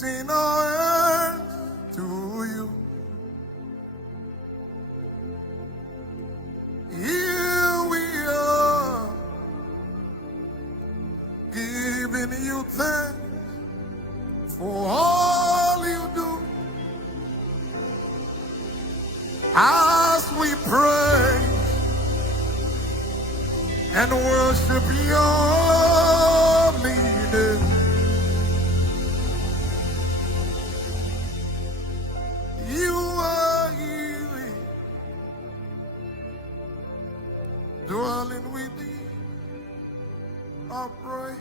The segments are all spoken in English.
lifting our hands to you. Here we are, giving you thanks for all you do. As we pray and worship your leading, you are here, dwelling within our praise.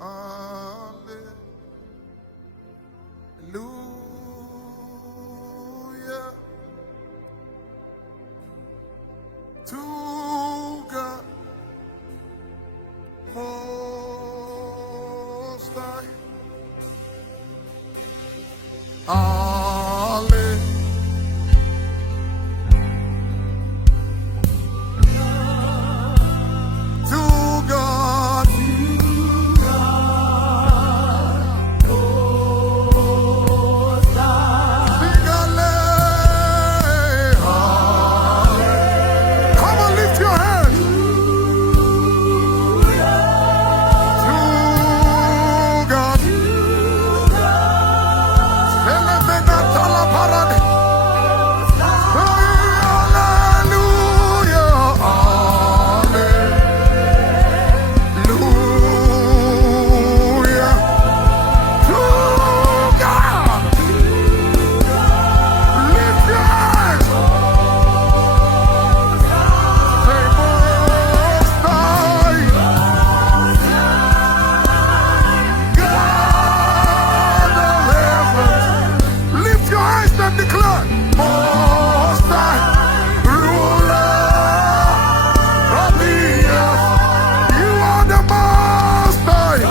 Hallelujah. To God Most High. Hallelujah. To God Most High. Sing hallelujah. Come on, lift your hands. To God. Selman, Parade. Hallelujah. Hallelujah. To God. Lift your hands. Say, Most High. God of heaven. Lift your hands and declare, Most High, ruler of the earth. You are the Most High,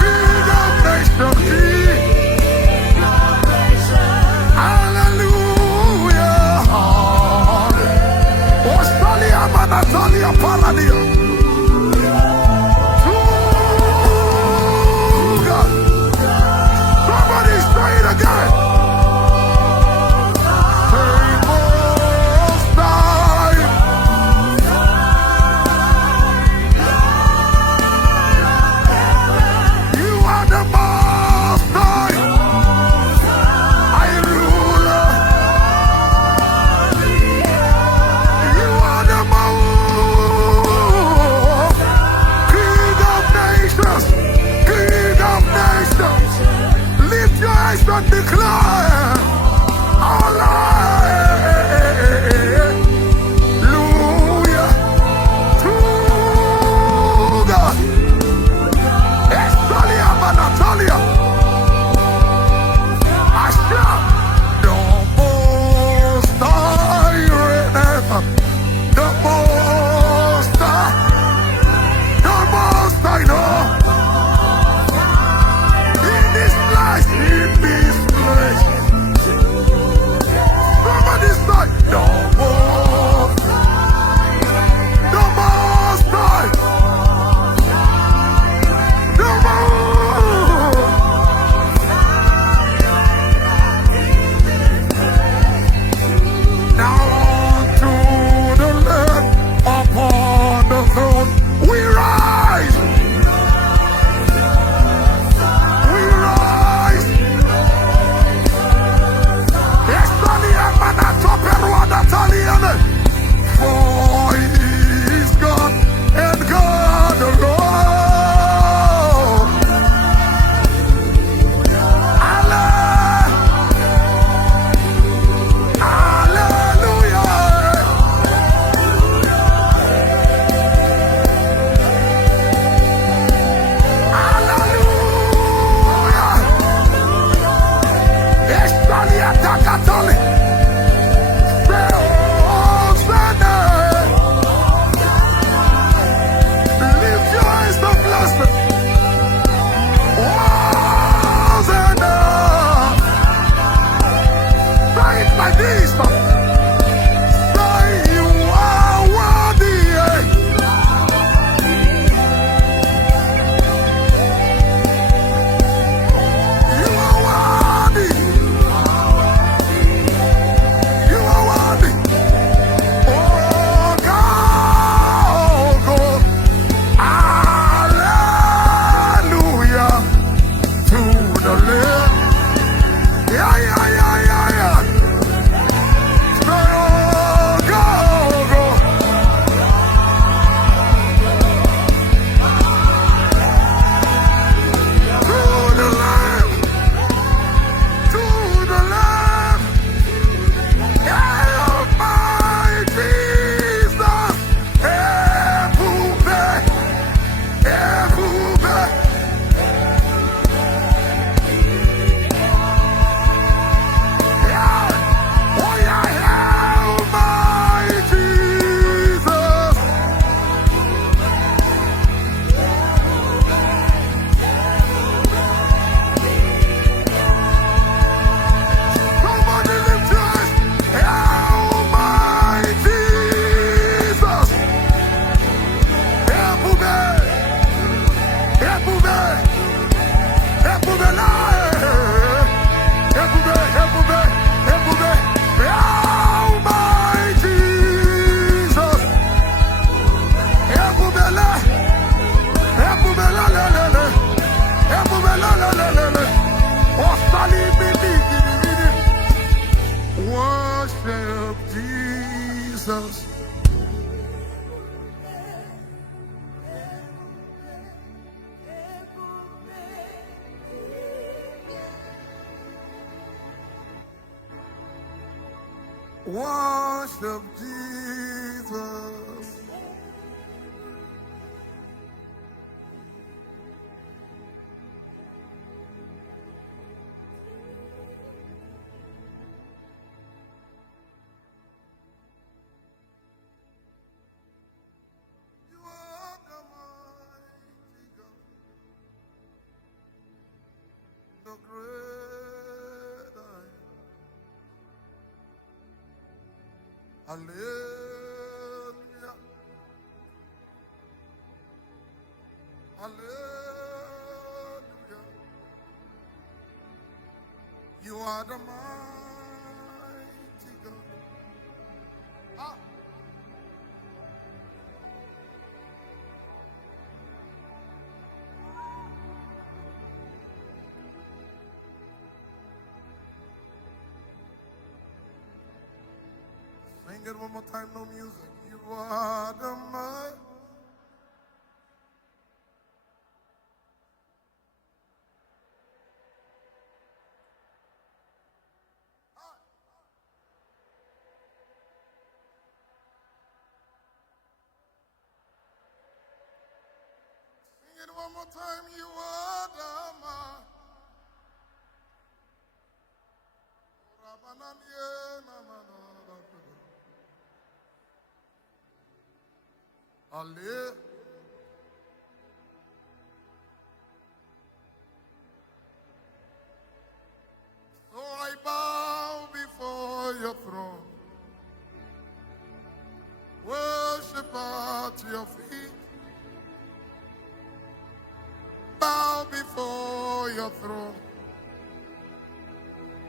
King of nations, King. Hallelujah. Ostalia Manatalia Paradia. To God. Somebody say it again. Say, Most High. You are the Most High. I ruler. You are the Most Worship Jesus. You are the mighty God, the great I am. Hallelujah. Hallelujah. You are the mighty God. Ah. Sing it one more time, no music. You are the mighty. Sing it one more time. You are the mighty. Hallelujah. So I bow before your throne, worship at your feet, bow before your throne.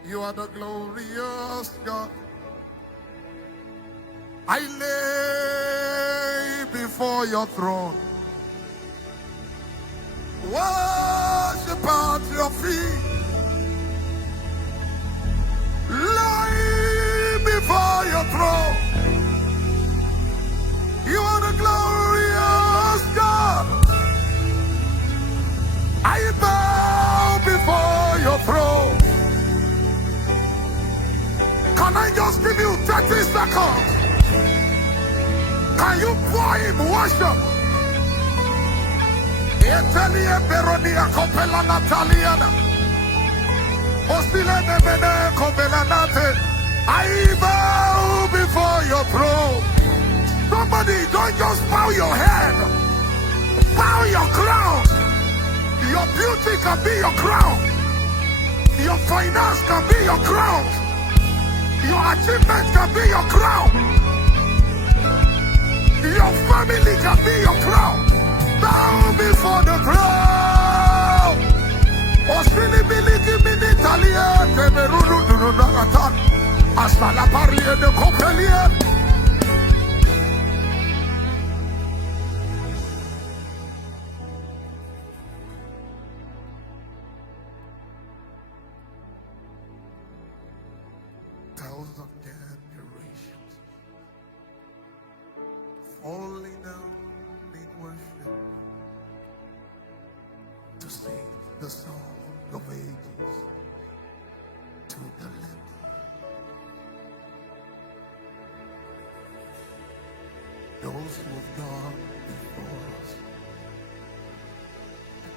You are the glorious God. I lay before your throne, worship at your feet, lay before your throne. You are the glorious God. I bow before your throne. Can I just give you 30 seconds? Can you pour him worship? Etelia Beronia Copela Nataliana. Ostile Nebene Copelanate. I bow before your throne. Somebody, don't just bow your head. Bow your crown. Your beauty can be your crown. Your finance can be your crown. Your achievement can be your crown. Your family can be your crown. Bow before the crown. Ostili biliki minitalia temerulu dununagatan. Hasta la parlie de Copelier. Thousands of generations falling down in worship to sing the song of ages to the Lamb. Those who have gone before us,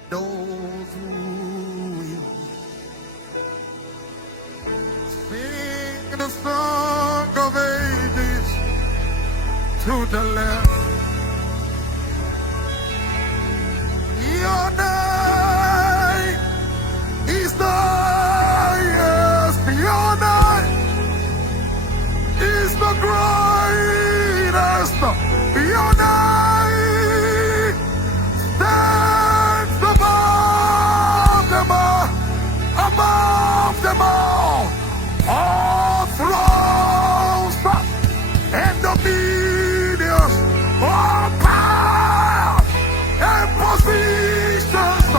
those who will sing the song of ages to the Lamb. Your name is the highest. Your name is the greatest. Your name stands above them all. Above them all. All thrones and dominions, all power and positions.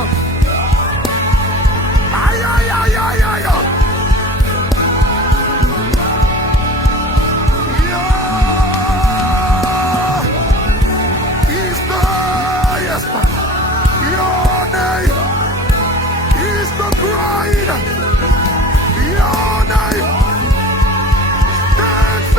Ay, ay, ay, ay, ay, ay. Yeah. He's the highest. Your name is the great. Your name stands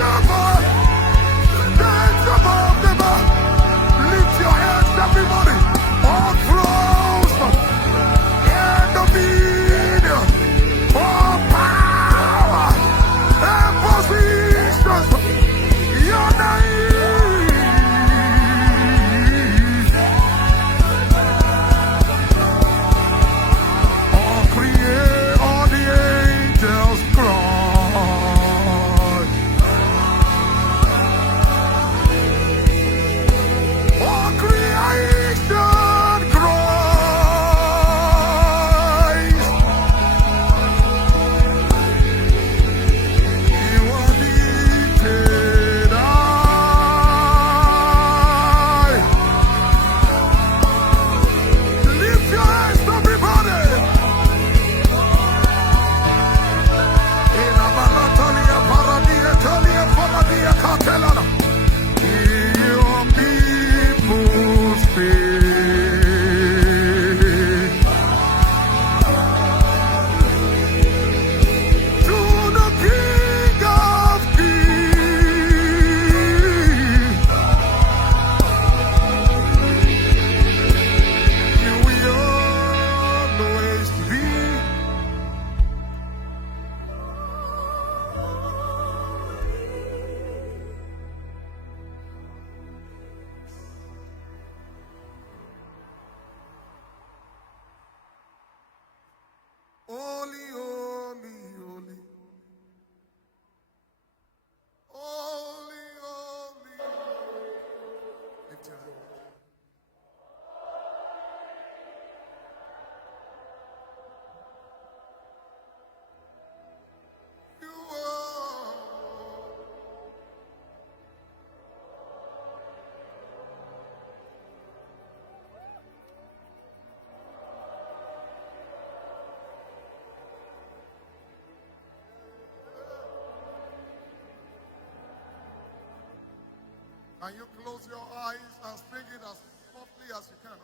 And you close your eyes and sing it as softly as you can.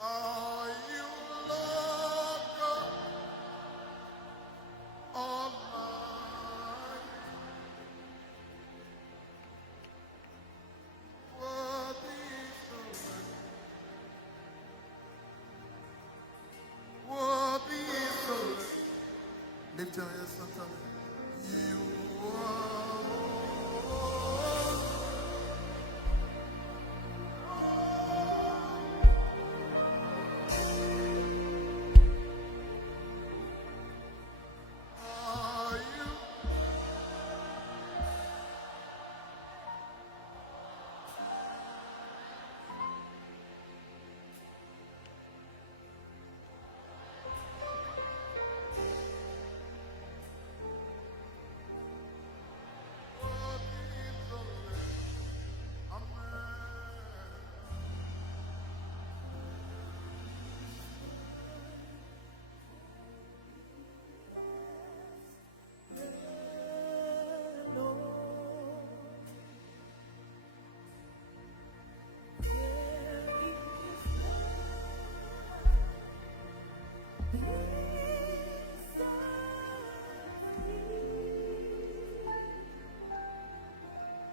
Are you Lord God Almighty? Worthy is the Lamb. Worthy is the Lamb. Lift your hands.